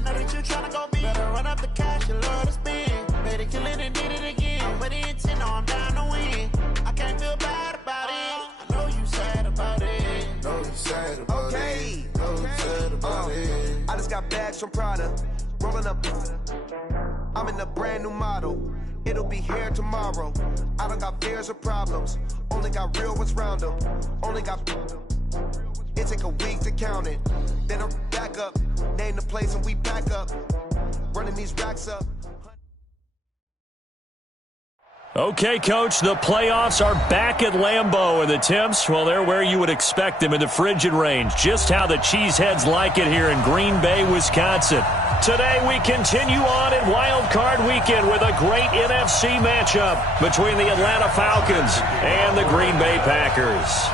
I know that you tryna go big. Better run up the cash, you love to spend. Better kill it and did it again. I'm with the intent, no, I'm down to win. I can't feel bad about it. I know you sad about it. Know you sad about it. Know you sad about it. I just got bags from Prada. Rolling up. I'm in a brand new model. It'll be here tomorrow. I don't got fears or problems. Only got real ones round them. Only got. It take a week to count it. Then I'm back up. Name the place and we pack up. Running these racks up. Okay, Coach, the playoffs are back at Lambeau, and the temps, well, they're where you would expect them in the frigid range. Just how the Cheeseheads like it here in Green Bay, Wisconsin. Today we continue on in Wild Card Weekend with a great NFC matchup between the Atlanta Falcons and the Green Bay Packers.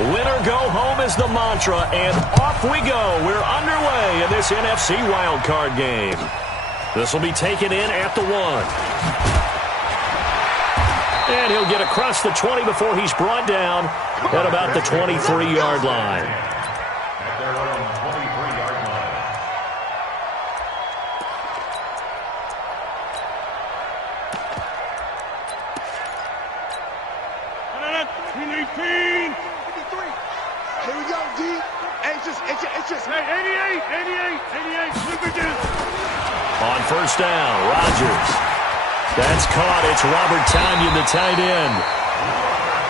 Winner go home is the mantra, and off we go. We're underway in this NFC wildcard game. This will be taken in at the 1. And he'll get across the 20 before he's brought down at about the 23-yard line. On first down, Rodgers. That's caught. It's Robert Tonyan, the tight end.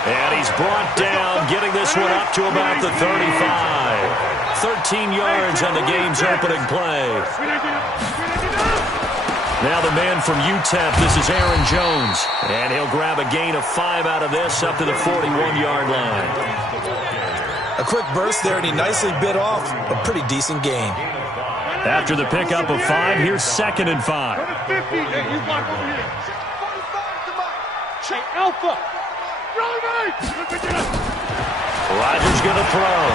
And he's brought down, getting this one up to about the 35. 13 yards on the game's opening play. Now the man from UTEP, this is Aaron Jones. And he'll grab a gain of 5 out of this up to the 41-yard line. A quick burst there, and he nicely bit off a pretty decent gain. After the pickup of 5, here's 2nd and 5. Rodgers going to throw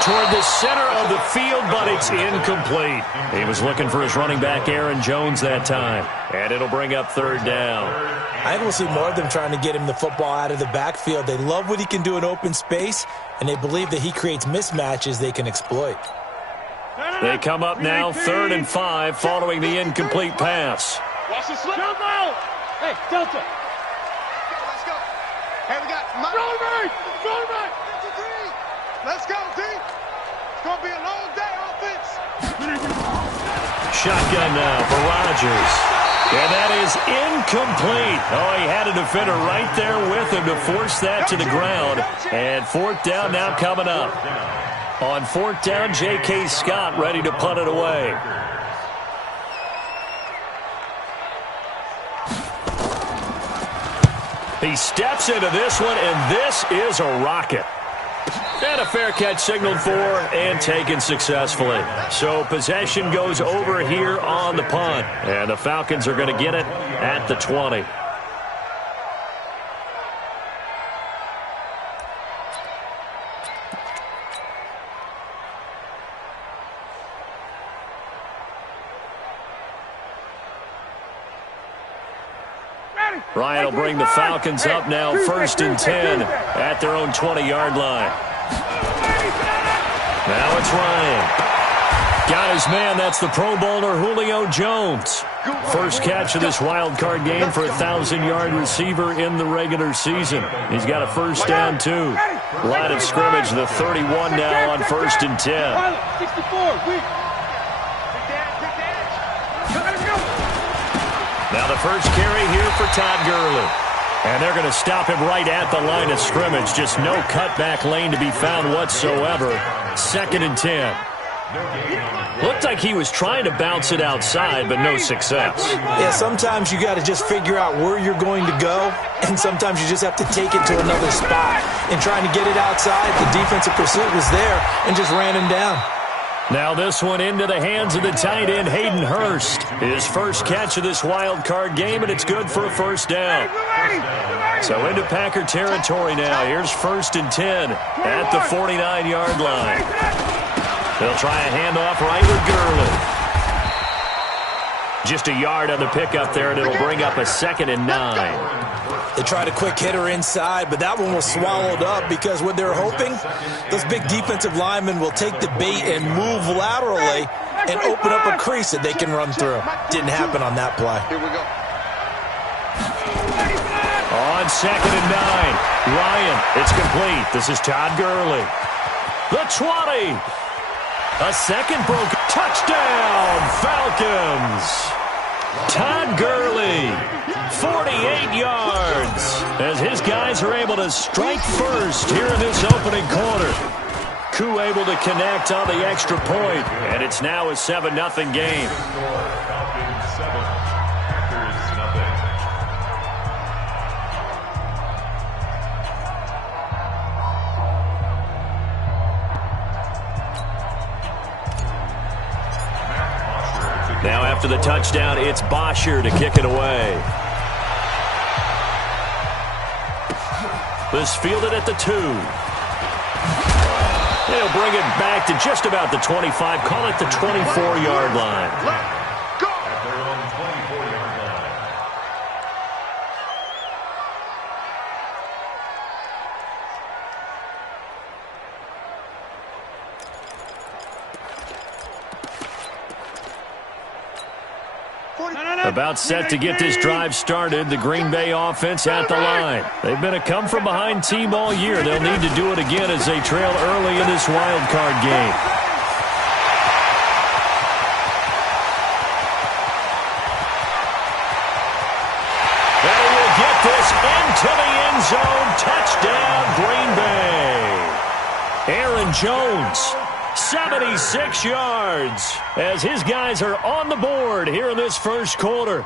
toward the center of the field, but it's incomplete. He was looking for his running back, Aaron Jones, that time. And it'll bring up 3rd down. I think we'll see more of them trying to get him the football out of the backfield. They love what he can do in open space, and they believe that he creates mismatches they can exploit. They come up now, 3rd and 5, following the incomplete pass. Watch the slip. Jump out. Hey, Delta. Let's go. Hey, we got Roll right. Let's go, team. It's going to be a long day offense. Shotgun now for Rodgers. And that is incomplete. Oh, he had a defender right there with him to force that to the ground. And 4th down now coming up. On 4th down, J.K. Scott ready to punt it away. He steps into this one, and this is a rocket. And a fair catch signaled for and taken successfully. So possession goes over here on the punt. And the Falcons are going to get it at the 20. Ryan will bring the Falcons up now, 1st and 10 at their own 20-yard line. Now it's Ryan. Got his man. That's the Pro Bowler Julio Jones. First catch of this wild card game for a 1,000-yard receiver in the regular season. He's got a 1st down, too. Line of scrimmage, the 31 now on 1st and 10. Now the first carry here for Todd Gurley. And they're going to stop him right at the line of scrimmage. Just no cutback lane to be found whatsoever. 2nd and 10. Looked like he was trying to bounce it outside, but no success. Yeah, sometimes you got to just figure out where you're going to go, and sometimes you just have to take it to another spot. And trying to get it outside, the defensive pursuit was there and just ran him down. Now this one into the hands of the tight end, Hayden Hurst. His first catch of this wild card game, and it's good for a 1st down. So into Packer territory now. Here's 1st and 10 at the 49-yard line. They'll try a handoff right with Gurley. Just a yard on the pickup there, and it'll bring up a 2nd and 9. They tried a quick hitter inside, but that one was swallowed up because what they're hoping, those big defensive linemen will take the bait and move laterally and open up a crease that they can run through. Didn't happen on that play. Here we go. On 2nd and 9, Ryan, it's complete. This is Todd Gurley. The 20. A second broken. Touchdown, Falcons. Todd Gurley, 48 yards, as his guys are able to strike first here in this opening quarter. Koo able to connect on the extra point, and it's now a 7-0 game. Now after the touchdown, it's Bosher to kick it away. This fielded at the 2. They'll bring it back to just about the 25. Call it the 24-yard line. Go! At their own 24-yard line. About set to get this drive started, the Green Bay offense at the line. They've been a come-from-behind team all year. They'll need to do it again as they trail early in this wild card game. They will get this into the end zone. Touchdown, Green Bay. Aaron Jones, 76 yards, as his guys are on the board here in this first quarter.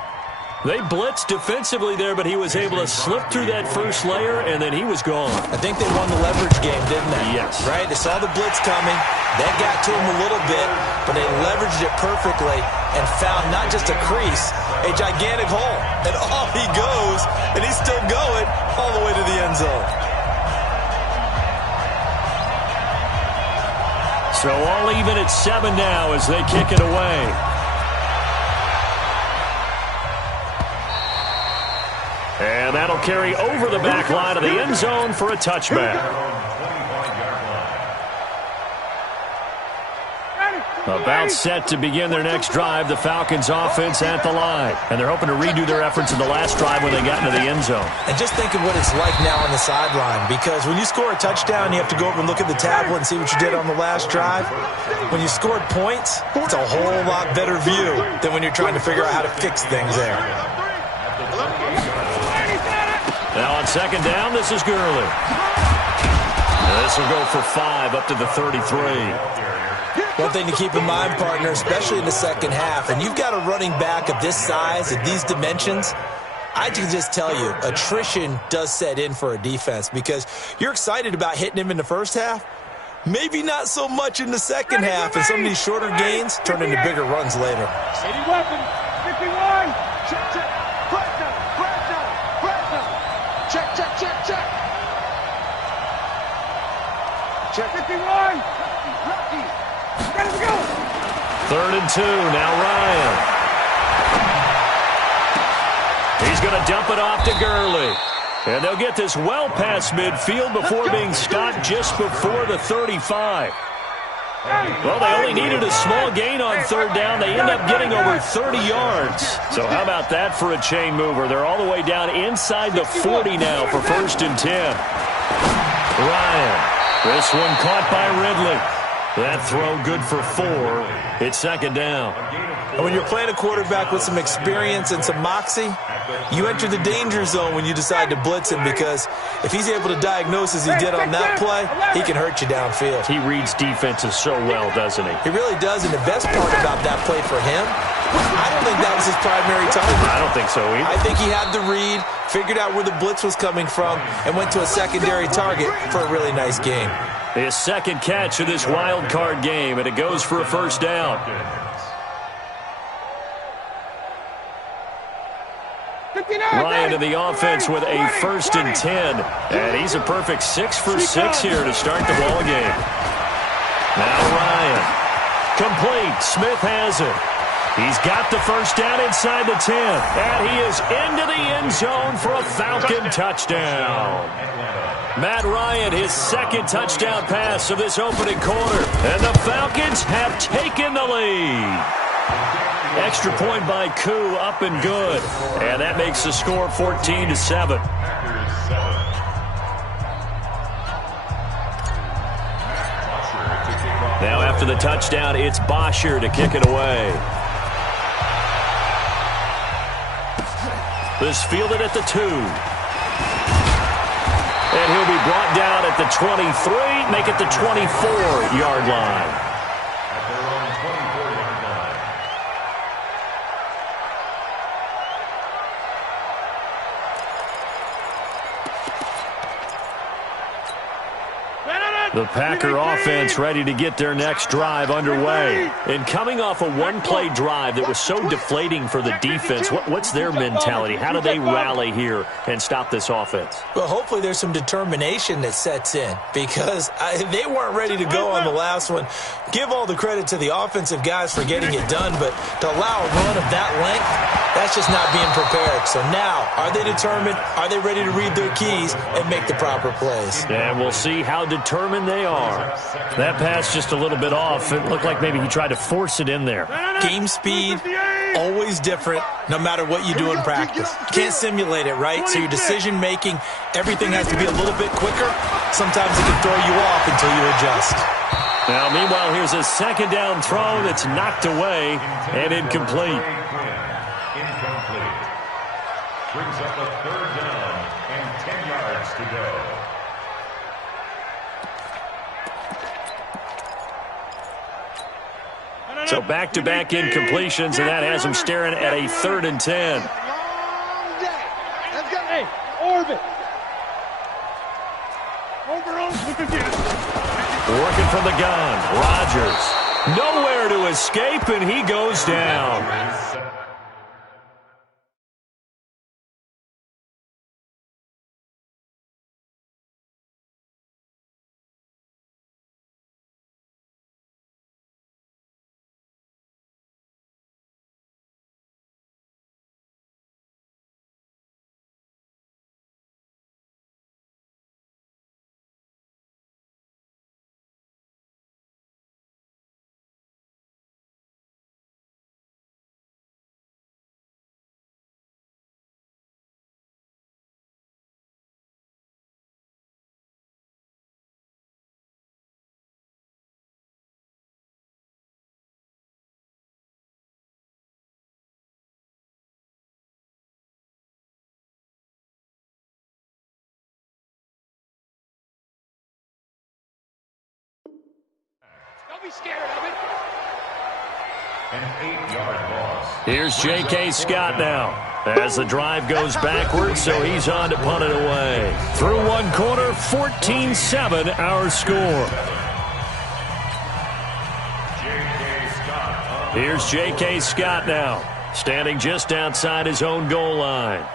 They blitzed defensively there, but he was able to slip through that first layer, and then he was gone. I think they won the leverage game, didn't they? Yes. Right? They saw the blitz coming. That got to him a little bit, but they leveraged it perfectly and found not just a crease, a gigantic hole. And off he goes, and he's still going all the way to the end zone. So all even at 7 now as they kick it away. And that'll carry over the back line of the end zone for a touchback. About set to begin their next drive, the Falcons offense at the line. And they're hoping to redo their efforts in the last drive when they got into the end zone. And just think of what it's like now on the sideline, because when you score a touchdown, you have to go over and look at the tablet and see what you did on the last drive. When you scored points, it's a whole lot better view than when you're trying to figure out how to fix things there. Now on 2nd down, this is Gurley. This will go for 5 up to the 33. One thing to keep in mind, partner, especially in the second half, and you've got a running back of this size, of these dimensions, I can just tell you, attrition does set in for a defense because you're excited about hitting him in the first half, maybe not so much in the second half, and some of these shorter gains turn into bigger runs later. City weapon, 51. Check, check. Check, check, check, check. Check 51. Ready to go. 3rd and 2. Now Ryan. He's going to dump it off to Gurley. And they'll get this well past midfield before being stopped just before the 35. Well, they only needed a small gain on 3rd down. They end up getting over 30 yards. So how about that for a chain mover? They're all the way down inside the 40 now for 1st and 10. Ryan. This one caught by Ridley. That throw good for 4. It's 2nd down. And when you're playing a quarterback with some experience and some moxie, you enter the danger zone when you decide to blitz him, because if he's able to diagnose as he did on that play, he can hurt you downfield. He reads defenses so well, doesn't he? He really does, and the best part about that play for him, I don't think that was his primary target. I don't think so either. I think he had the read, figured out where the blitz was coming from, and went to a secondary target for a really nice gain. His second catch of this wild card game, and it goes for a 1st down. Ryan to the offense with a 1st and 10. And he's a perfect 6 for 6 here to start the ball game. Now Ryan. Complete. Smith has it. He's got the first down inside the 10. And he is into the end zone for a Falcon touchdown. Matt Ryan, his second touchdown pass of this opening quarter. And the Falcons have taken the lead. Extra point by Koo, up and good. And that makes the score 14-7. Now after the touchdown, it's Bosher to kick it away. This fielded at the 2. And he'll be brought down at the 23, make it the 24-yard line. At their own 24-yard line. The Packer offense ready to get their next drive underway. And coming off a one-play drive that was so deflating for the defense, what's their mentality? How do they rally here and stop this offense? Well, hopefully there's some determination that sets in because they weren't ready to go on the last one. Give all the credit to the offensive guys for getting it done, but to allow a run of that length, that's just not being prepared. So now, are they determined? Are they ready to read their keys and make the proper plays? And we'll see how determined they are. That pass just a little bit off. It looked like maybe he tried to force it in there. Game speed, always different, no matter what you do in practice. Can't simulate it, right? So your decision-making, everything has to be a little bit quicker. Sometimes it can throw you off until you adjust. Now, meanwhile, here's a second down throw that's knocked away and incomplete. Incomplete. Brings up a third down and 10 yards to go. So back-to-back incompletions, and that has him staring at a 3rd and 10. Let's go. Hey, orbit. Working from the gun, Rodgers. Nowhere to escape, and he goes down. Don't be scared of it. An 8-yard loss. Here's J.K. Scott now as the drive goes backwards, so he's on to punt it away. Through one quarter, 14-7 our score. Here's J.K. Scott now, standing just outside his own goal line.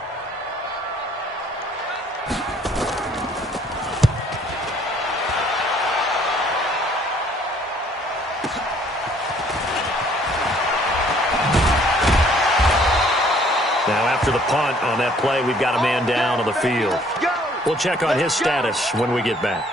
Now after the punt on that play, we've got a man down on the field. We'll check on his status when we get back.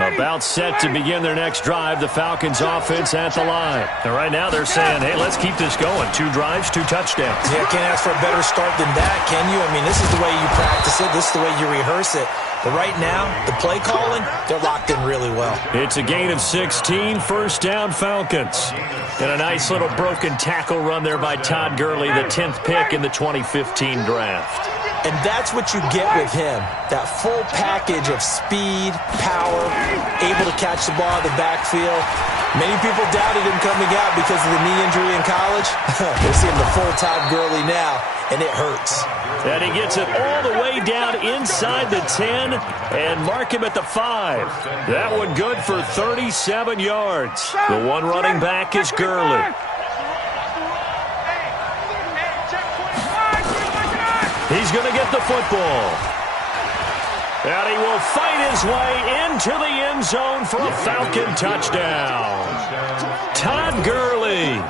About set to begin their next drive, the Falcons offense at the line. And right now they're saying, hey, let's keep this going. 2 drives, 2 touchdowns. Yeah, can't ask for a better start than that, can you? I mean, this is the way you practice it. This is the way you rehearse it. But right now, the play calling, they're locked in really well. It's a gain of 16, first down Falcons. And a nice little broken tackle run there by Todd Gurley, the 10th pick in the 2015 draft. And that's what you get with him, that full package of speed, power, able to catch the ball in the backfield. Many people doubted him coming out because of the knee injury in college. They're seeing the full Todd Gurley now, and it hurts. And he gets it all the way down inside the 10 and mark him at the 5. That one good for 37 yards. The one running back is Gurley. He's He's going to get the football. And he will fight his way into the end zone for a Falcon touchdown. Todd Gurley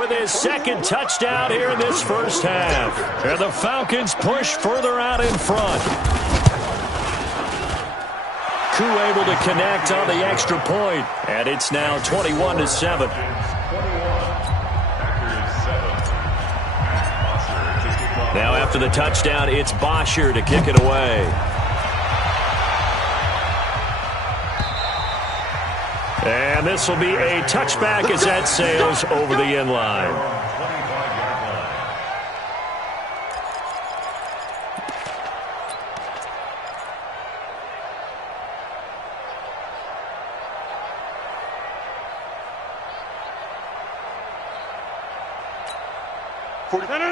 with his second touchdown here in this first half. And the Falcons push further out in front. Koo able to connect on the extra point. And it's now 21-7. Now after the touchdown, it's Bosher to kick it away. And this will be a touchback as that sails over the end line.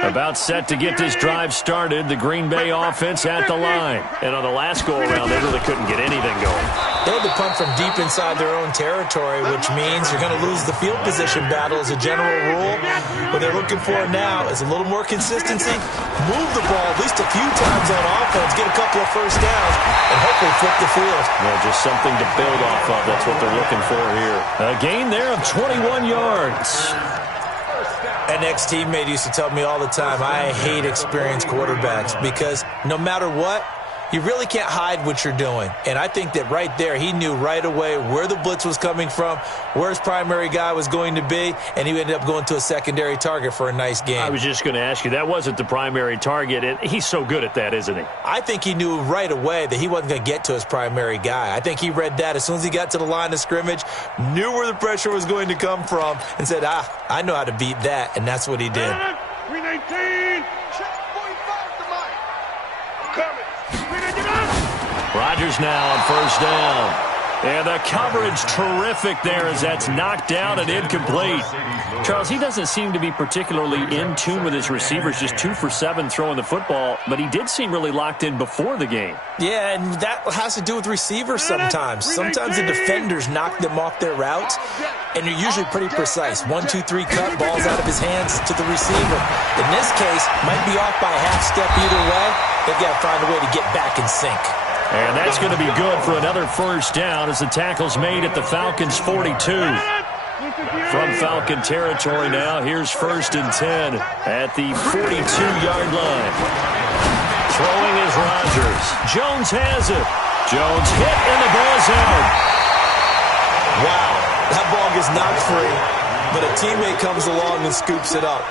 About set to get this drive started, the Green Bay offense at the line. And on the last go-around, they really couldn't get anything going. They had to punt from deep inside their own territory, which means you're going to lose the field position battle as a general rule. What they're looking for now is a little more consistency, move the ball at least a few times on offense, get a couple of first downs, and hopefully flip the field. Yeah, just something to build off of. That's what they're looking for here. A gain there of 21 yards. An ex-teammate used to tell me all the time, I hate experienced quarterbacks because no matter what, you really can't hide what you're doing. And I think that right there, he knew right away where the blitz was coming from, where his primary guy was going to be, and he ended up going to a secondary target for a nice game. I was just going to ask you, that wasn't the primary target, and he's so good at that, isn't he? I think he knew right away that he wasn't going to get to his primary guy. I think he read that as soon as he got to the line of scrimmage, knew where the pressure was going to come from, and said, I know how to beat that, and that's what he did. 319. Rodgers now on first down. And the coverage terrific there as that's knocked down and incomplete. Charles, he doesn't seem to be particularly in tune with his receivers, just 2 for 7 throwing the football, but he did seem really locked in before the game. Yeah, and that has to do with receivers sometimes. Sometimes the defenders knock them off their routes, and they're usually pretty precise. 1, 2, 3 cut, balls out of his hands to the receiver. In this case, might be off by a half step either way. They've got to find a way to get back in sync. And that's going to be good for another first down as the tackle's made at the Falcons' 42. From Falcon territory now, here's 1st and 10 at the 42-yard line. Throwing is Rodgers. Jones has it. Jones hit, and the ball's out. Wow, that ball gets knocked free, but a teammate comes along and scoops it up.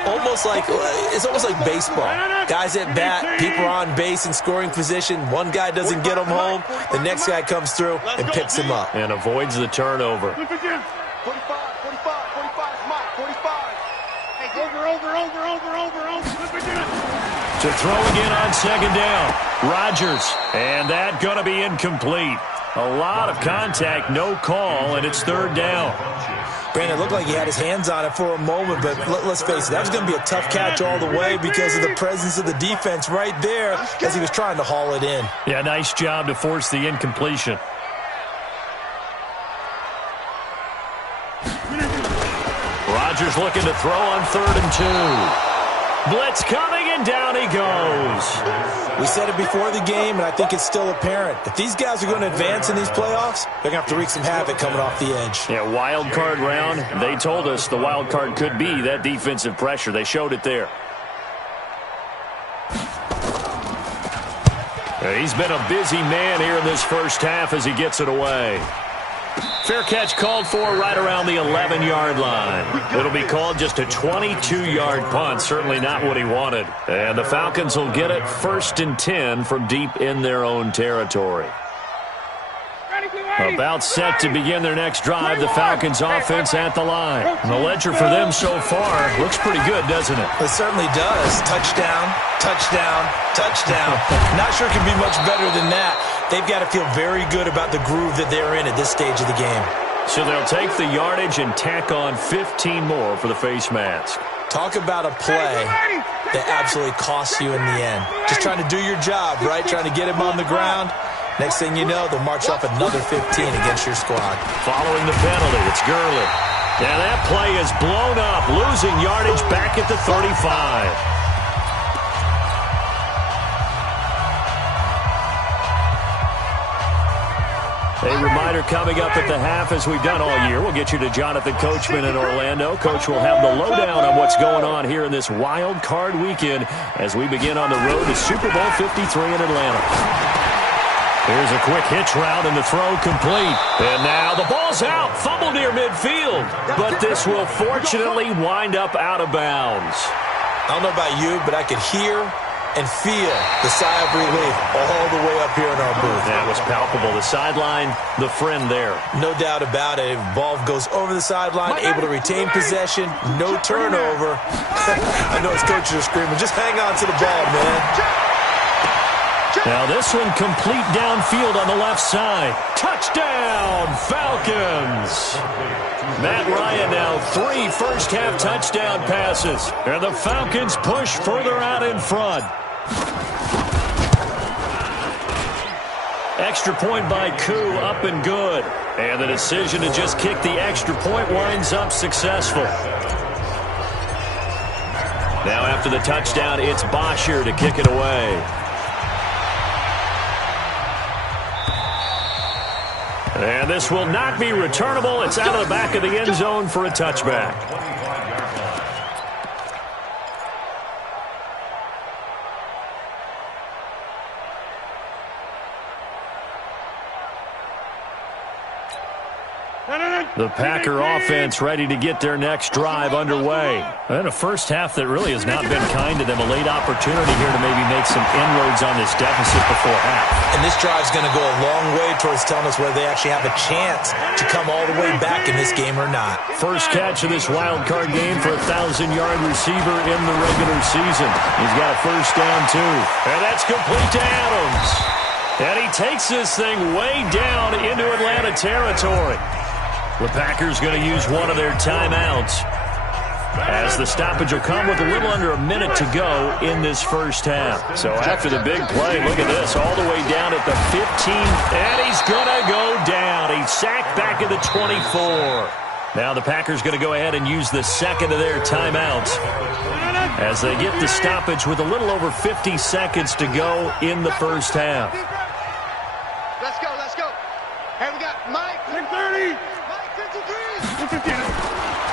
It's almost like baseball. Guys at bat, people are on base in scoring position. One guy doesn't get him home. The next guy comes through and picks him up. And avoids the turnover. 45, 45, 45, Mike, 45. Hey, over. To throw again on second down. Rodgers. And that going to be incomplete. A lot of contact, no call, and it's 3rd down. Brandon, it looked like he had his hands on it for a moment, but let's face it, that was going to be a tough catch all the way because of the presence of the defense right there as he was trying to haul it in. Yeah, nice job to force the incompletion. Rodgers looking to throw on 3rd and 2. Blitz coming, and down he goes. We said it before the game, and I think it's still apparent. If these guys are going to advance in these playoffs, they're going to have to wreak some havoc coming off the edge. Yeah, wild card round. They told us the wild card could be that defensive pressure. They showed it there. He's been a busy man here in this first half as he gets it away. Fair catch called for right around the 11-yard line. It'll be called just a 22-yard punt. Certainly not what he wanted. And the Falcons will get it 1st and 10 from deep in their own territory. About set to begin their next drive, the Falcons offense at the line. And the ledger for them so far looks pretty good, doesn't it? It certainly does. Touchdown, touchdown, touchdown. Not sure it can be much better than that. They've got to feel very good about the groove that they're in at this stage of the game. So they'll take the yardage and tack on 15 more for the face mask. Talk about a play that absolutely costs you in the end. Just trying to do your job, right? Trying to get him on the ground. Next thing you know, they'll march off another 15 against your squad. Following the penalty, it's Gurley. Now that play is blown up, losing yardage back at the 35. A reminder coming up at the half, as we've done all year. We'll get you to Jonathan Coachman in Orlando. Coach will have the lowdown on what's going on here in this wild card weekend as we begin on the road to Super Bowl 53 in Atlanta. Here's a quick hitch route and the throw complete. And now the ball's out. Fumble near midfield. But this will fortunately wind up out of bounds. I don't know about you, but I could hear and feel the sigh of relief all the way up here in our booth. That was palpable. The sideline, the friend there. No doubt about it. Ball goes over the sideline, able to retain possession, no turnover. I know his coaches are screaming, just hang on to the ball, man. Now this one complete downfield on the left side. Touchdown, Falcons! Matt Ryan now 3 first-half touchdown passes. And the Falcons push further out in front. Extra point by Koo, up and good. And the decision to just kick the extra point winds up successful. Now after the touchdown, it's Bosher to kick it away. And this will not be returnable. It's out of the back of the end zone for a touchback. The Packer offense ready to get their next drive underway. And a first half that really has not been kind to them. A late opportunity here to maybe make some inroads on this deficit before half. And this drive's going to go a long way towards telling us whether they actually have a chance to come all the way back in this game or not. First catch of this wild card game for a 1,000-yard receiver in the regular season. He's got a first down, too. And that's complete to Adams. And he takes this thing way down into Atlanta territory. The Packers going to use one of their timeouts as the stoppage will come with a little under a minute to go in this first half. So after the big play, look at this, all the way down at the 15, and he's going to go down. He's sacked back at the 24. Now the Packers going to go ahead and use the second of their timeouts as they get the stoppage with a little over 50 seconds to go in the first half. Let's go, let's go. Hey, we got Mike. 30.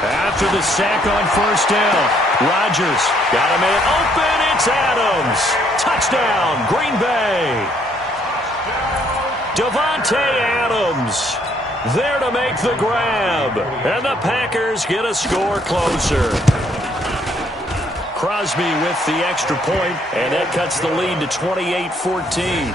After the sack on first down, Rodgers got him in open. It's Adams. Touchdown, Green Bay. Davante Adams there to make the grab. And the Packers get a score closer. Crosby with the extra point, and that cuts the lead to 28-14.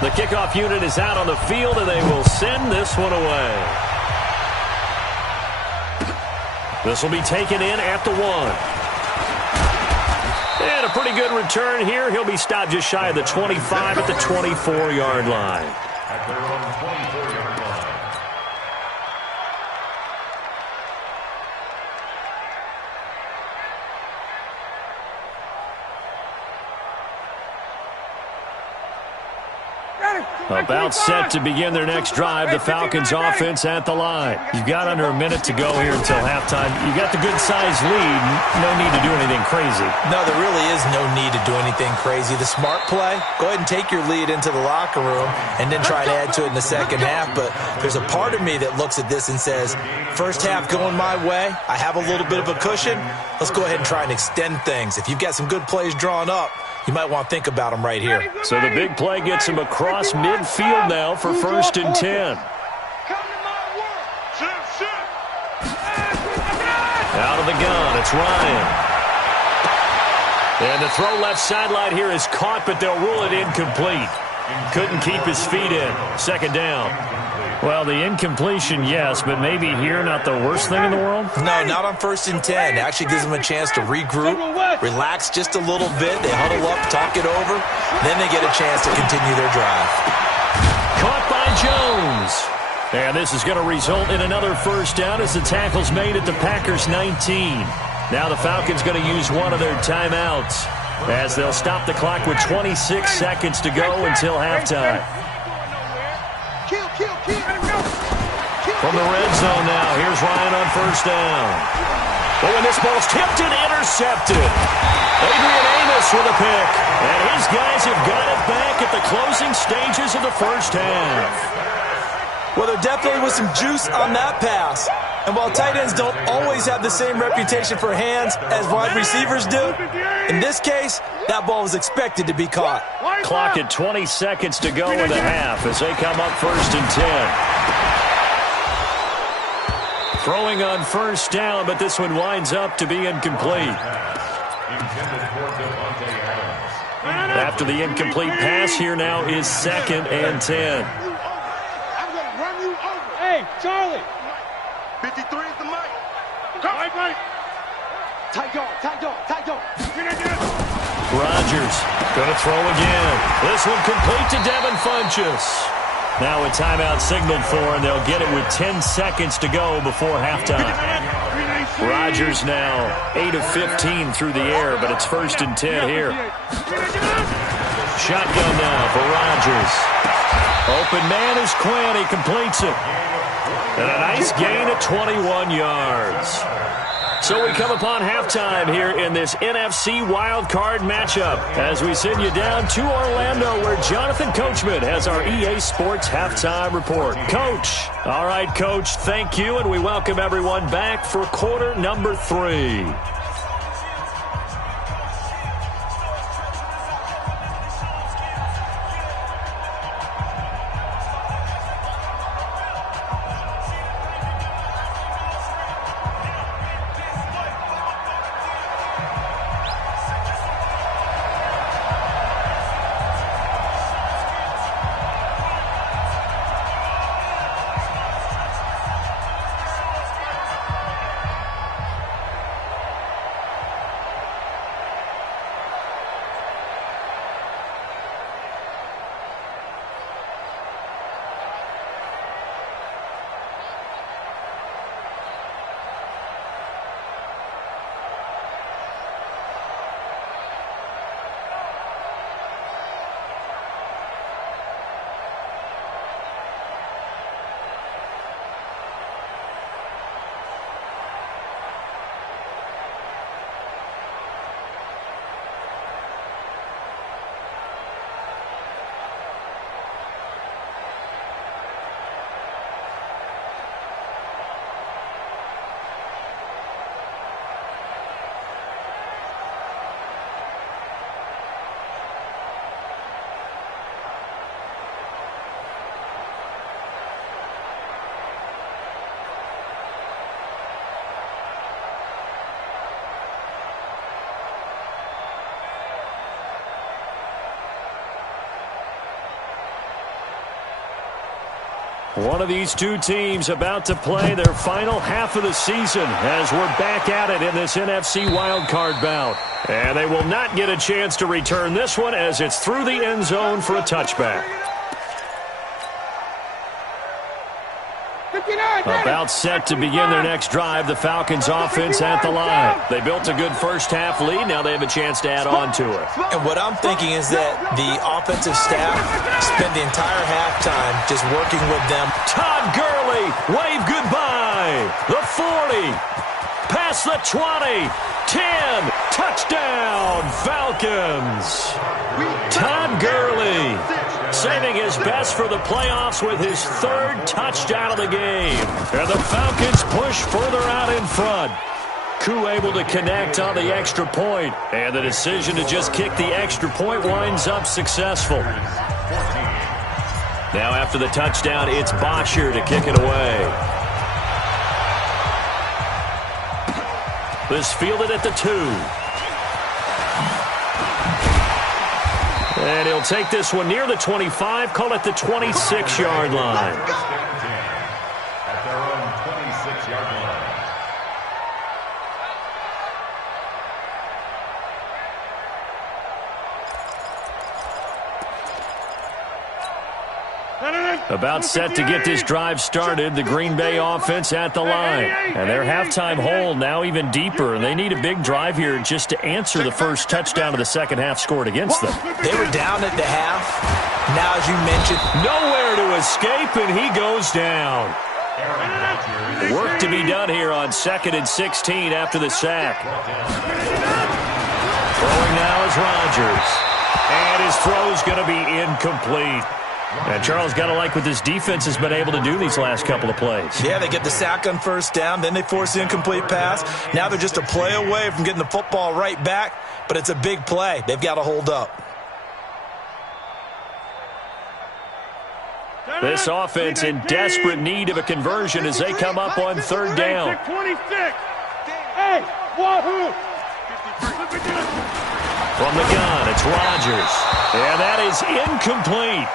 The kickoff unit is out on the field, and they will send this one away. This will be taken in at the 1. And a pretty good return here. He'll be stopped just shy of the 25 at the 24-yard line. At their own 24-yard line. About set to begin their next drive, the Falcons offense at the line. You've got under a minute to go here until halftime. You've got the good-sized lead. No need to do anything crazy. No, there really is no need to do anything crazy. The smart play, go ahead and take your lead into the locker room and then try to add to it in the second half. But there's a part of me that looks at this and says, first half going my way, I have a little bit of a cushion. Let's go ahead and try and extend things. If you've got some good plays drawn up, you might want to think about them right here. So the big play gets him across midfield now for 1st and 10. Out of the gun, it's Ryan. And the throw left sideline here is caught, but they'll rule it incomplete. Couldn't keep his feet in. 2nd down. Well, the incompletion, yes, but maybe here not the worst thing in the world? No, not on 1st and 10. It actually gives them a chance to regroup, relax just a little bit. They huddle up, talk it over. Then they get a chance to continue their drive. Caught by Jones. And this is going to result in another first down as the tackle's made at the Packers' 19. Now the Falcons going to use one of their timeouts. as they'll stop the clock with 26 seconds to go until halftime. From the red zone now, here's Ryan on first down. Oh, and this ball's tipped and intercepted. Adrian Amos with a pick. And his guys have got it back at the closing stages of the first half. Well, there definitely was some juice on that pass. And while tight ends don't always have the same reputation for hands as wide receivers do, in this case, that ball was expected to be caught. Clock at 20 seconds to go in the half as they come up first and 10. Throwing on first down, but this one winds up to be incomplete. After the incomplete pass, here now is second and 10. I'm going to run you over. Hey, Charlie. 53 is the mic. Come. Right. Tight dog. Rodgers going to throw again. This one complete to Devin Funchess. Now a timeout signaled for, and they'll get it with 10 seconds to go before halftime. Rodgers now 8 of 15 through the air, but it's first and 10 here. Shotgun now for Rodgers. Open man is Quinn. He completes it. And a nice gain of 21 yards. So we come upon halftime here in this NFC wildcard matchup as we send you down to Orlando where Jonathan Coachman has our EA Sports halftime report. Coach. All right, Coach, thank you, and we welcome everyone back for quarter number 3. One of these two teams about to play their final half of the season as we're back at it in this NFC wildcard bout. And they will not get a chance to return this one as it's through the end zone for a touchback. About set to begin their next drive, the Falcons offense at the line. They built a good first half lead. Now they have a chance to add on to it. And what I'm thinking is that the offensive staff spent the entire halftime just working with them. Todd Gurley, wave goodbye. The 40, past the 20, 10, touchdown, Falcons. Todd Gurley saving his best for the playoffs with his 3rd touchdown of the game. And the Falcons push further out in front. Koo able to connect on the extra point. And the decision to just kick the extra point winds up successful. Now after the touchdown, it's Bosher to kick it away. This fielded at the 2. And he'll take this one near the 25, call it the 26-yard line. At their own 26-yard line. About set to get this drive started, the Green Bay offense at the line. And their halftime hole now even deeper, and they need a big drive here just to answer the first touchdown of the second half scored against them. They were down at the half. Now, as you mentioned, nowhere to escape, and he goes down. Work to be done here on 2nd and 16 after the sack. Throwing now is Rodgers. And his throw's going to be incomplete. And Charles, got to like what this defense has been able to do these last couple of plays. Yeah, they get the sack on first down, then they force the incomplete pass. Now they're just a play away from getting the football right back, but it's a big play. They've got to hold up. This offense in desperate need of a conversion as they come up on 3rd down. 26. Hey, wahoo! From the gun, it's Rodgers. And that is incomplete.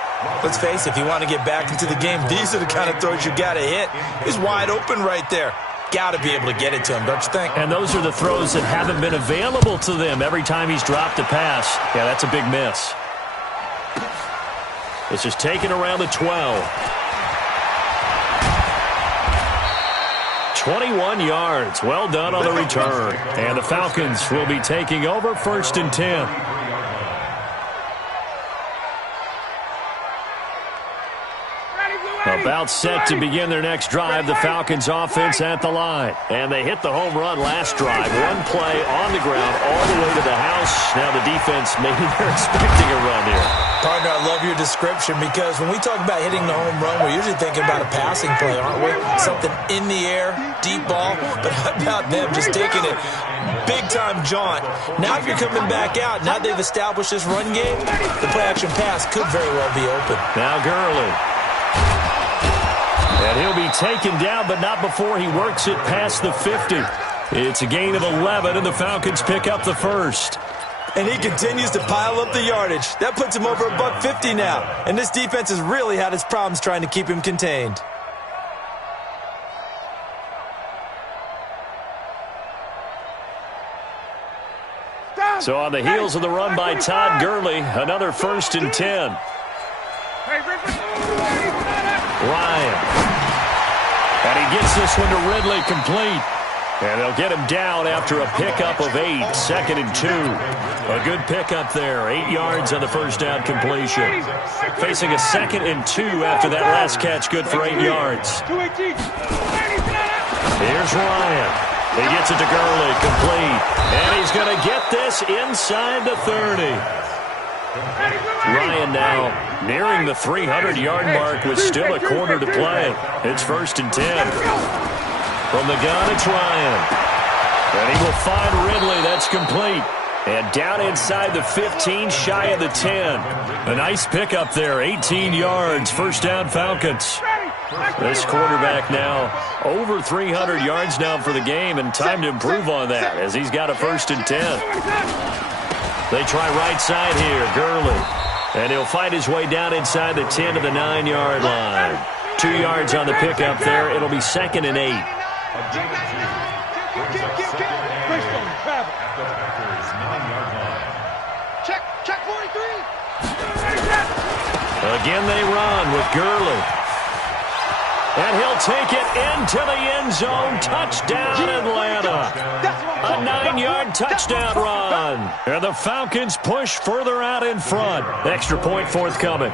Let's face it, if you want to get back into the game, these are the kind of throws you got to hit. He's wide open right there. Got to be able to get it to him, don't you think? And those are the throws that haven't been available to them every time he's dropped a pass. Yeah, that's a big miss. This is taken around the 12. 21 yards. Well done on the return. And the Falcons will be taking over 1st and 10. About set to begin their next drive, the Falcons offense at the line. And they hit the home run last drive. One play on the ground all the way to the house. Now the defense, maybe they're expecting a run here. Partner, I love your description because when we talk about hitting the home run, we're usually thinking about a passing play, aren't we? Something in the air, deep ball. But how about them just taking it big-time jaunt? Now if you're coming back out, now they've established this run game, the play-action pass could very well be open. Now Gurley. And he'll be taken down, but not before he works it past the 50. It's a gain of 11, and the Falcons pick up the first. And he continues to pile up the yardage. That puts him over $150 now. And this defense has really had its problems trying to keep him contained. So on the heels of the run by Todd Gurley, another 1st and 10. Ryan. And he gets this one to Ridley complete. And they'll get him down after a pickup of 8, 2nd and 2. A good pickup there, 8 yards on the first down completion. Facing a 2nd and 2 after that last catch, good for 8 yards. Here's Ryan. He gets it to Gurley, complete. And he's going to get this inside the 30. Ryan now nearing the 300-yard mark with still a quarter to play. It's 1st and 10. From the gun, it's Ryan. And he will find Ridley. That's complete. And down inside the 15, shy of the 10. A nice pickup there, 18 yards, 1st down Falcons. This quarterback now over 300 yards now for the game, and time to improve on that as he's got a 1st and 10. They try right side here, Gurley. And he'll fight his way down inside the 10 to the 9-yard line. 2 yards on the pickup there. It'll be 2nd and 8. Check 43. Again they run with Gurley. And he'll take it into the end zone. Touchdown, Atlanta. A 9-yard touchdown run. And the Falcons push further out in front. Extra point forthcoming.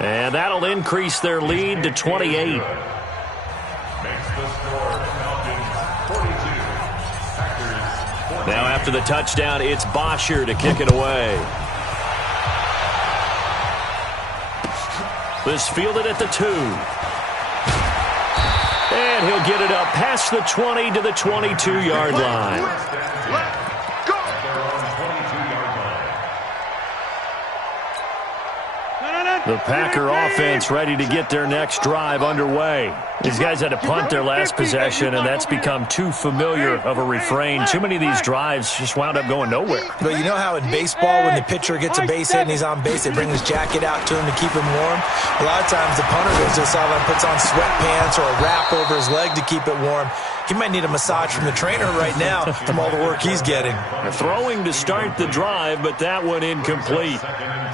And that'll increase their lead to 28. Now after the touchdown, it's Bosher to kick it away. This fielded at the 2. And he'll get it up past the 20 to the 22-yard line. The Packer offense ready to get their next drive underway. These guys had to punt their last possession, and that's become too familiar of a refrain. Too many of these drives just wound up going nowhere. But you know how in baseball, when the pitcher gets a base hit and he's on base, they bring his jacket out to him to keep him warm? A lot of times the punter goes to the sideline, puts on sweatpants or a wrap over his leg to keep it warm. He might need a massage from the trainer right now from all the work he's getting. Throwing to start the drive, but that one incomplete.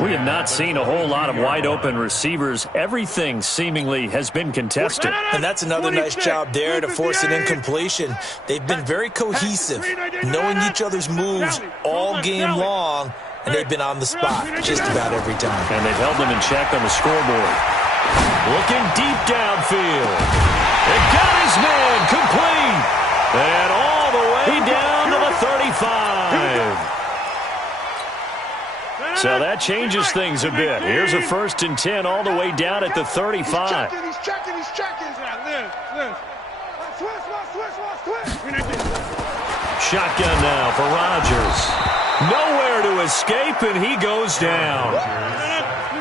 We have not seen a whole lot of wide-open receivers. Everything seemingly has been contested. And that's another nice job there to force an incompletion. They've been very cohesive, knowing each other's moves all game long, and they've been on the spot just about every time. And they've held them in check on the scoreboard. Looking deep downfield. It got his man complete. And all the way down to the 35. So that changes things a bit. Here's a 1st and 10 all the way down at the 35. He's checking. Shotgun now for Rodgers. Nowhere to escape, and he goes down.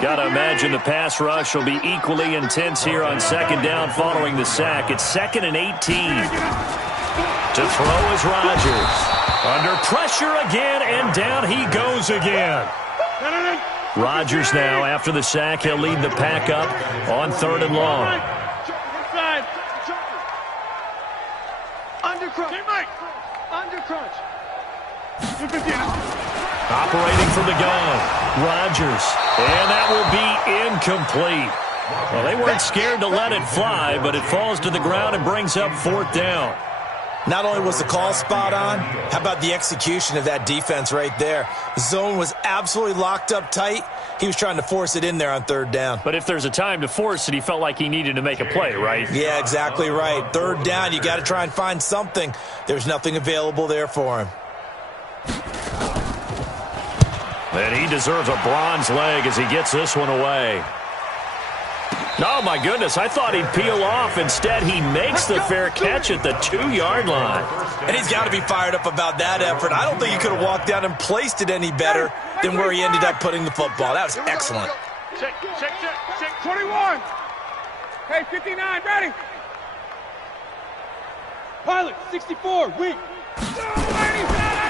Got to imagine the pass rush will be equally intense here on 2nd down following the sack. It's 2nd and 18. To throw is Rodgers. Under pressure again, and down he goes again. Rodgers now, after the sack, he'll lead the pack up on 3rd and long. Under crunch. Operating from the gun, Rodgers, and that will be incomplete. Well, they weren't scared to let it fly, but it falls to the ground and brings up 4th down. Not only was the call spot on, how about the execution of that defense right there? The zone was absolutely locked up tight. He was trying to force it in there on 3rd down. But if there's a time to force it, he felt like he needed to make a play, right? Yeah, exactly right. 3rd down, you got to try and find something. There's nothing available there for him. And he deserves a bronze leg as he gets this one away. Oh, my goodness, I thought he'd peel off. Instead, he makes the fair catch at the 2-yard line. And he's got to be fired up about that effort. I don't think he could have walked down and placed it any better than where he ended up putting the football. That was excellent. Check. 21. Hey, 59, ready. Pilot, 64, weak.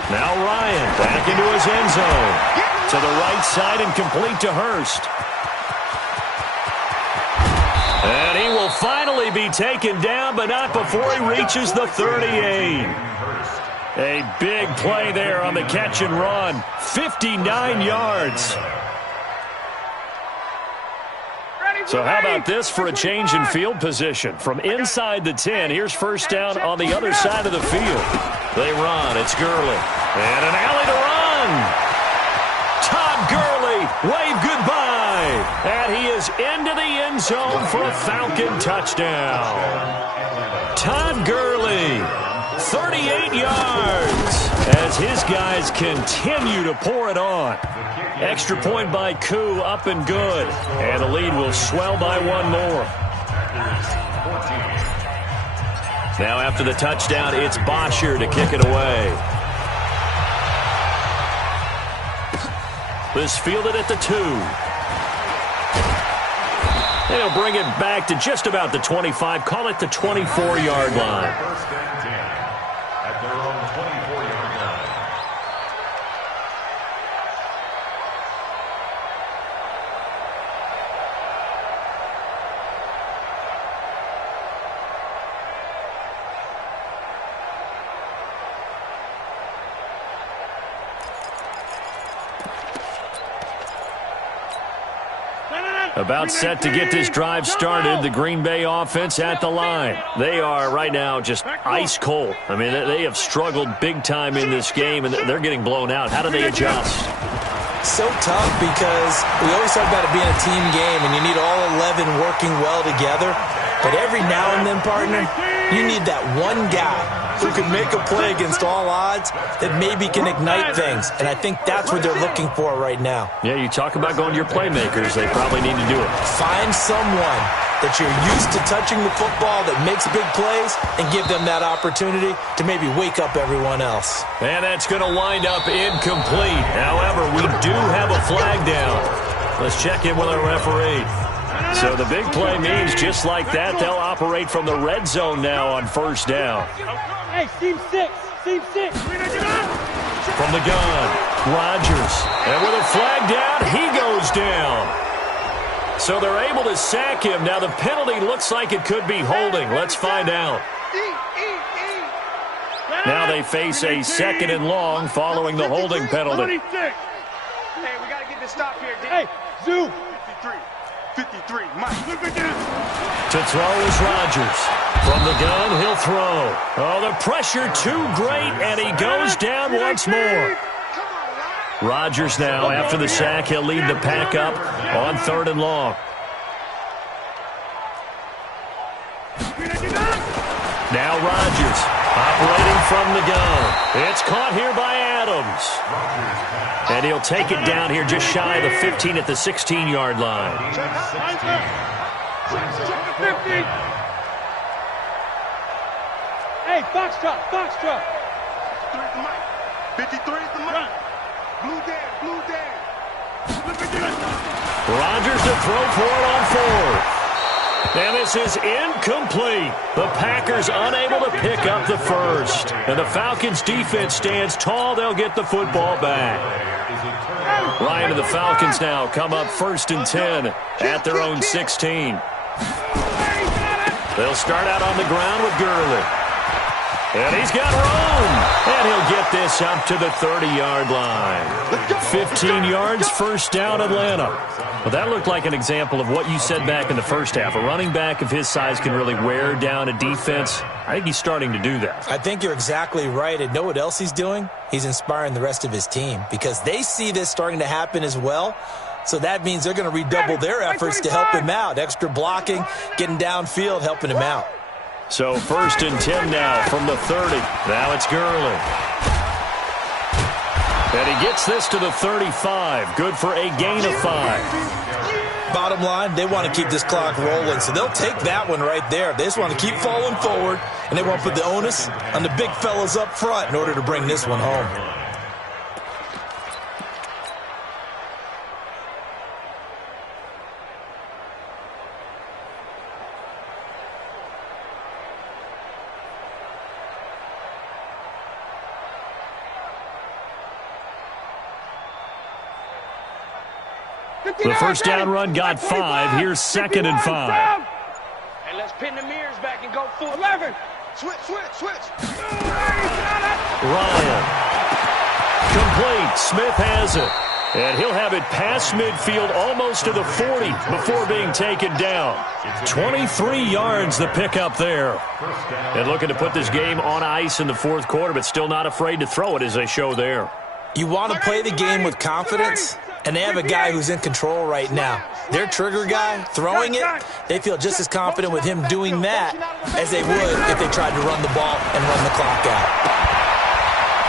Now Ryan back into his end zone. To the right side and complete to Hurst. And he will finally be taken down, but not before he reaches the 38. A big play there on the catch and run. 59 yards. So how about this for a change in field position? From inside the 10, here's 1st down on the other side of the field. They run. It's Gurley. And an alley to run. Todd Gurley, wave goodbye. And he is into the end zone for a Falcon touchdown. Todd Gurley, 38 yards, as his guys continue to pour it on. Extra point by Koo, up and good. And the lead will swell by 1 more. Now after the touchdown, it's Bosher to kick it away. This fielded at the 2. And he'll bring it back to just about the 25. Call it the 24-yard line. First and 10 at their own 24-yard line. About set to get this drive started, the Green Bay offense at the line. They are right now just ice cold. I mean, they have struggled big time in this game, and they're getting blown out. How do they adjust? So tough because we always talk about it being a team game, and you need all 11 working well together. But every now and then, partner, you need that one guy who can make a play against all odds that maybe can ignite things. And I think that's what they're looking for right now. Yeah, you talk about going to your playmakers. They probably need to do it. Find someone that you're used to touching the football that makes big plays and give them that opportunity to maybe wake up everyone else. And that's going to wind up incomplete. However, we do have a flag down. Let's check in with our referee. So the big play means just like that, they'll operate from the red zone now on 1st down. Hey, seam 6. From the gun, Rodgers. And with a flag down, he goes down. So they're able to sack him. Now the penalty looks like it could be holding. Let's find out. Now they face a 2nd and long following the holding penalty. Hey, we got to get this stop here, D. Hey, Zoo. 53, Mike. To throw is Rodgers. From the gun, he'll throw. Oh, the pressure too great, and he goes down once more. Rodgers now, after the sack, he'll lead the pack up on 3rd and long. Now Rodgers, operating from the gun. It's caught here by Adams. And he'll take it down here just shy of the 15 at the 16-yard line. Hey, Foxtrot. 53 is the mic. Blue Dan. Rodgers to throw for it on 4th. And this is incomplete. The Packers unable to pick up the first. And the Falcons' defense stands tall. They'll get the football back. Ryan and the Falcons now come up 1st and 10 at their own 16. They'll start out on the ground with Gurley. And he's got room. And he'll get this up to the 30-yard line. 15 yards, 1st down, Atlanta. Well, that looked like an example of what you said back in the first half. A running back of his size can really wear down a defense. I think he's starting to do that. I think you're exactly right. And know what else he's doing? He's inspiring the rest of his team because they see this starting to happen as well. So that means they're going to redouble their efforts to help him out. Extra blocking, getting downfield, helping him out. So 1st and 10 now from the 30. Now it's Gurley. And he gets this to the 35. Good for a gain of 5. Bottom line, they want to keep this clock rolling, so they'll take that one right there. They just want to keep falling forward, and they want to put the onus on the big fellas up front in order to bring this one home. The first down run got 5. Here's 2nd and 5. And let's pin the mirrors back and go full 11. Switch. Ryan. Complete. Smith has it. And he'll have it past midfield almost to the 40 before being taken down. 23 yards the pickup there. And looking to put this game on ice in the 4th quarter, but still not afraid to throw it as they show there. You want to play the game with confidence, and they have a guy who's in control right now. Their trigger guy, throwing it, they feel just as confident with him doing that as they would if they tried to run the ball and run the clock out.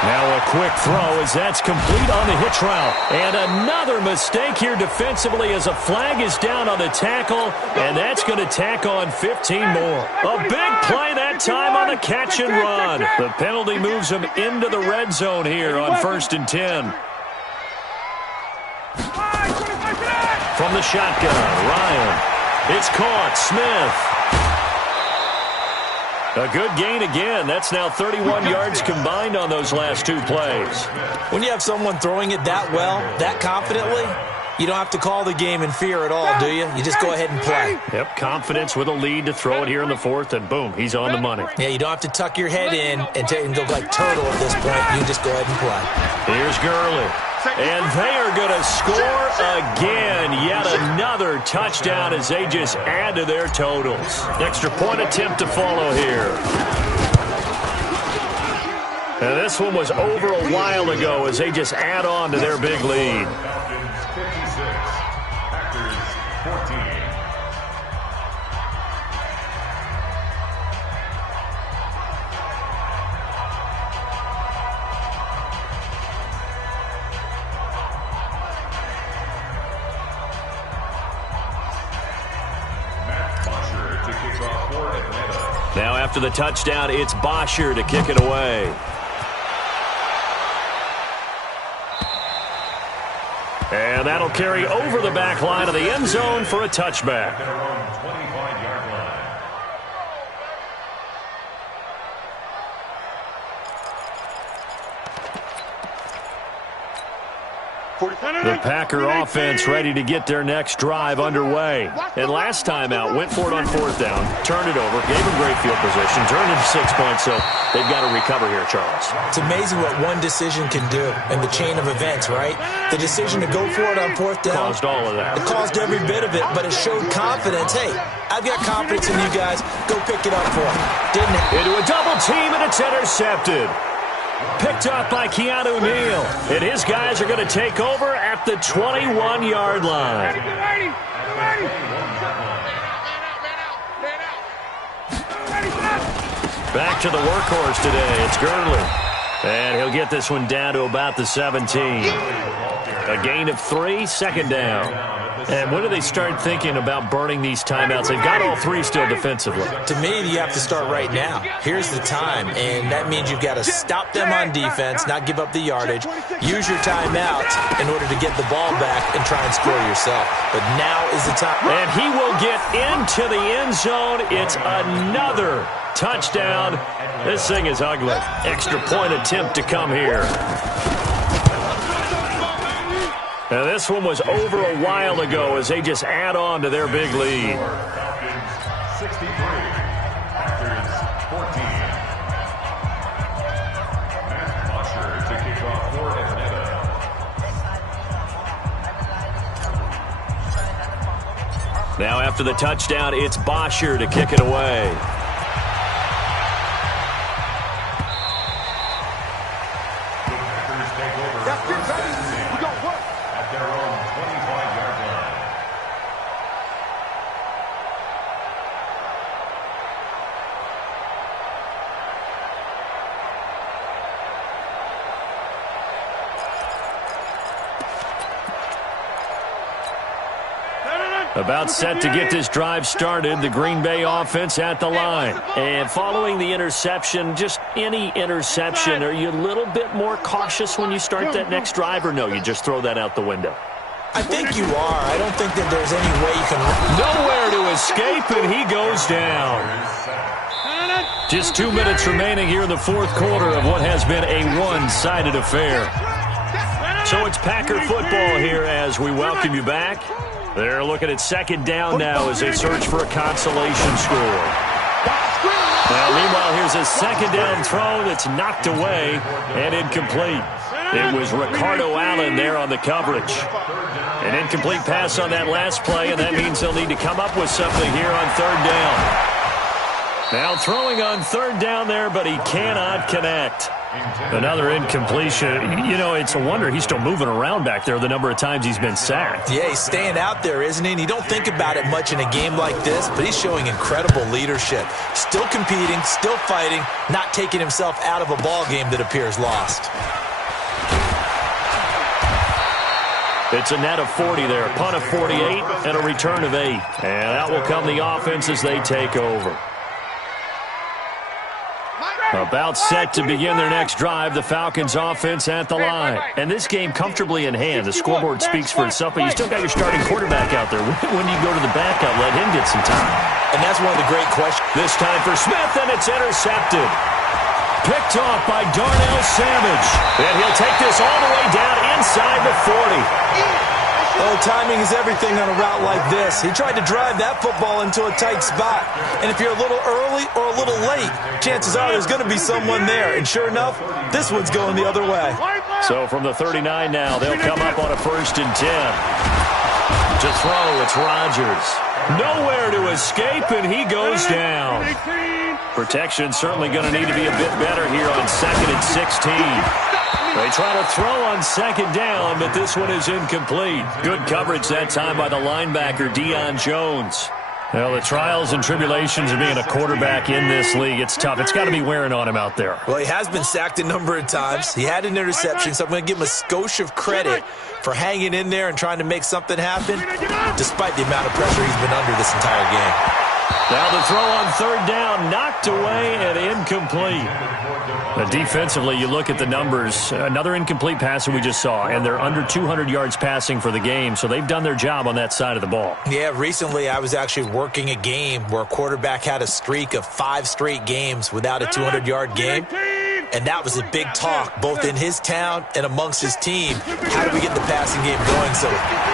Now a quick throw as that's complete on the hitch route. And another mistake here defensively as a flag is down on the tackle, and that's going to tack on 15 more. A big play that time on the catch and run. The penalty moves him into the red zone here on 1st and 10. From the shotgun, Ryan. It's caught. Smith. A good gain again. That's now 31 yards combined on those last 2 plays. When you have someone throwing it that well, that confidently, you don't have to call the game in fear at all, do you? You just go ahead and play. Yep, confidence with a lead to throw it here in the 4th, and boom, he's on the money. Yeah, you don't have to tuck your head in and go like turtle at this point. You can just go ahead and play. Here's Gurley. And they are going to score again. Yet another touchdown as they just add to their totals. Extra point attempt to follow here. And this one was over a while ago as they just add on to their big lead. Falcons 56, Packers 14. Now after the touchdown, it's Bosher to kick it away. And that'll carry over the back line of the end zone for a touchback. The Packer offense ready to get their next drive underway. And last time out, went for it on 4th down, turned it over, gave them great field position, turned into 6 points, so they've got to recover here, Charles. It's amazing what one decision can do in the chain of events, right? The decision to go for it on 4th down. Caused all of that. It caused every bit of it, but it showed confidence. Hey, I've got confidence in you guys. Go pick it up for him. Didn't it? Into a double team, and it's intercepted. Picked up by Keanu Neal. And his guys are going to take over at the 21-yard line. Back to the workhorse today. It's Gurley. And he'll get this one down to about the 17. A gain of 3, 2nd down. And when do they start thinking about burning these timeouts? They've got all 3 still defensively. To me, you have to start right now. Here's the time, and that means you've got to stop them on defense, not give up the yardage, use your timeouts in order to get the ball back and try and score yourself. But now is the time. And he will get into the end zone. It's another touchdown. This thing is ugly. Extra point attempt to come here. Now, this one was over a while ago as they just add on to their big lead. 63, Packers 14. Matt Bosher to kick off for Atlanta. Now, after the touchdown, it's Bosher to kick it away. About set to get this drive started, the Green Bay offense at the line. And following the interception, just any interception, are you a little bit more cautious when you start that next drive, or no, you just throw that out the window? I think you are. I don't think that there's any way you can... Nowhere to escape, and he goes down. Just 2 minutes remaining here in the 4th quarter of what has been a one-sided affair. So it's Packer football here as we welcome you back. They're looking at 2nd down now as they search for a consolation score. Well, meanwhile, here's a 2nd down throw that's knocked away and incomplete. It was Ricardo Allen there on the coverage. An incomplete pass on that last play, and that means they'll need to come up with something here on 3rd down. Now throwing on 3rd down there, but he cannot connect. Another incompletion. You know, it's a wonder he's still moving around back there the number of times he's been sacked. Yeah, he's staying out there, isn't he? And you don't think about it much in a game like this, but he's showing incredible leadership. Still competing, still fighting, not taking himself out of a ball game that appears lost. It's a net of 40 there, a punt of 48, and a return of 8. And out will come the offense as they take over. About set to begin their next drive, the Falcons offense at the line. And this game comfortably in hand. The scoreboard speaks for itself, but you still got your starting quarterback out there. When do you go to the backup? Let him get some time. And that's one of the great questions. This time for Smith, and it's intercepted. Picked off by Darnell Savage. And he'll take this all the way down inside the 40. Oh, timing is everything on a route like this. He tried to drive that football into a tight spot. And if you're a little early or a little late, chances are there's going to be someone there. And sure enough, this one's going the other way. So from the 39 now, they'll come up on a 1st and 10. To throw, it's Rodgers. Nowhere to escape, and he goes down. Protection certainly going to need to be a bit better here on 2nd and 16. They try to throw on 2nd down, but this one is incomplete. Good coverage that time by the linebacker, Deion Jones. Well, the trials and tribulations of being a quarterback in this league, it's tough. It's got to be wearing on him out there. Well, he has been sacked a number of times. He had an interception, so I'm going to give him a skosh of credit for hanging in there and trying to make something happen, despite the amount of pressure he's been under this entire game. Now the throw on 3rd down, knocked away and incomplete. Defensively, you look at the numbers. Another incomplete pass that we just saw, and they're under 200 yards passing for the game, so they've done their job on that side of the ball. Yeah, recently I was actually working a game where a quarterback had a streak of 5 straight games without a 200-yard game. And that was a big talk, both in his town and amongst his team. How do we get the passing game going? So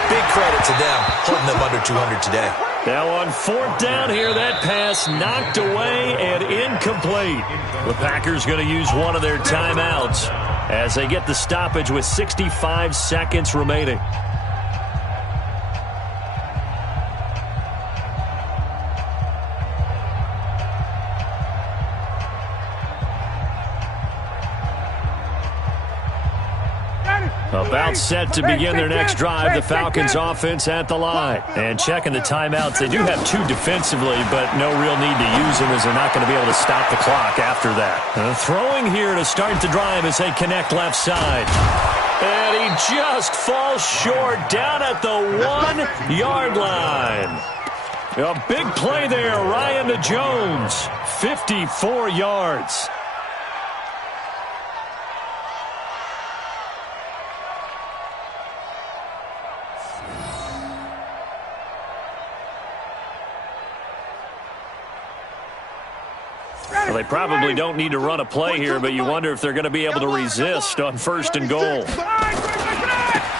big credit to them, holding them under 200 today. Now on 4th down here, that pass knocked away and incomplete. The Packers going to use one of their timeouts as they get the stoppage with 65 seconds remaining. About set to begin their next drive, the Falcons offense at the line. And checking the timeouts, they do have 2 defensively, but no real need to use them as they're not going to be able to stop the clock after that. Throwing here to start the drive as they connect left side. And he just falls short down at the 1-yard line. A big play there, Ryan to Jones, 54 yards. Well, they probably don't need to run a play here, but you wonder if they're going to be able to resist on 1st and goal.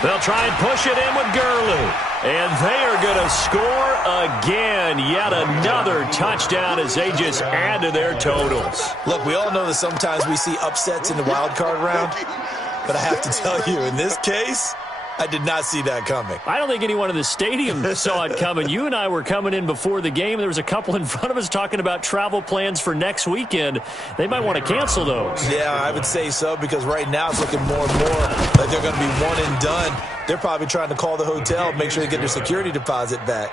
They'll try and push it in with Gurley. And they are going to score again. Yet another touchdown as they just add to their totals. Look, we all know that sometimes we see upsets in the wild card round. But I have to tell you, in this case, I did not see that coming. I don't think anyone in the stadium saw it coming. You and I were coming in before the game. There was a couple in front of us talking about travel plans for next weekend. They might want to cancel those. Yeah, I would say so, because right now it's looking more and more like they're going to be one and done. They're probably trying to call the hotel, make sure they get their security deposit back.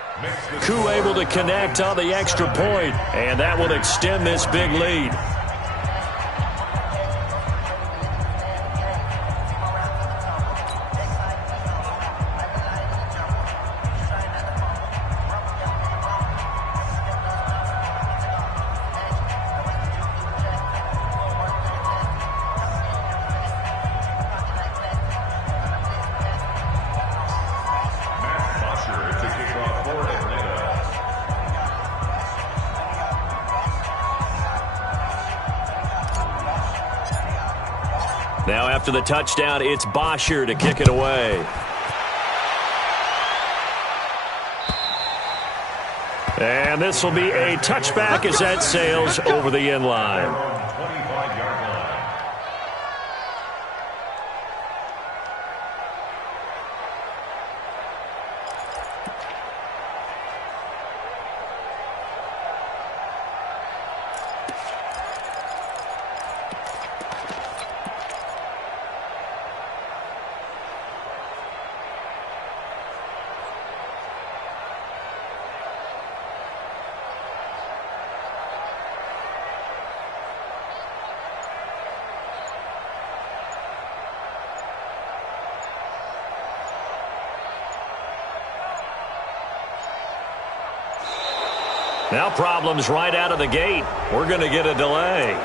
Koo able to connect on the extra point, and that will extend this big lead. Now after the touchdown, it's Bosher to kick it away. And this will be a touchback as that sails over the end line. Now problems right out of the gate. We're going to get a delay.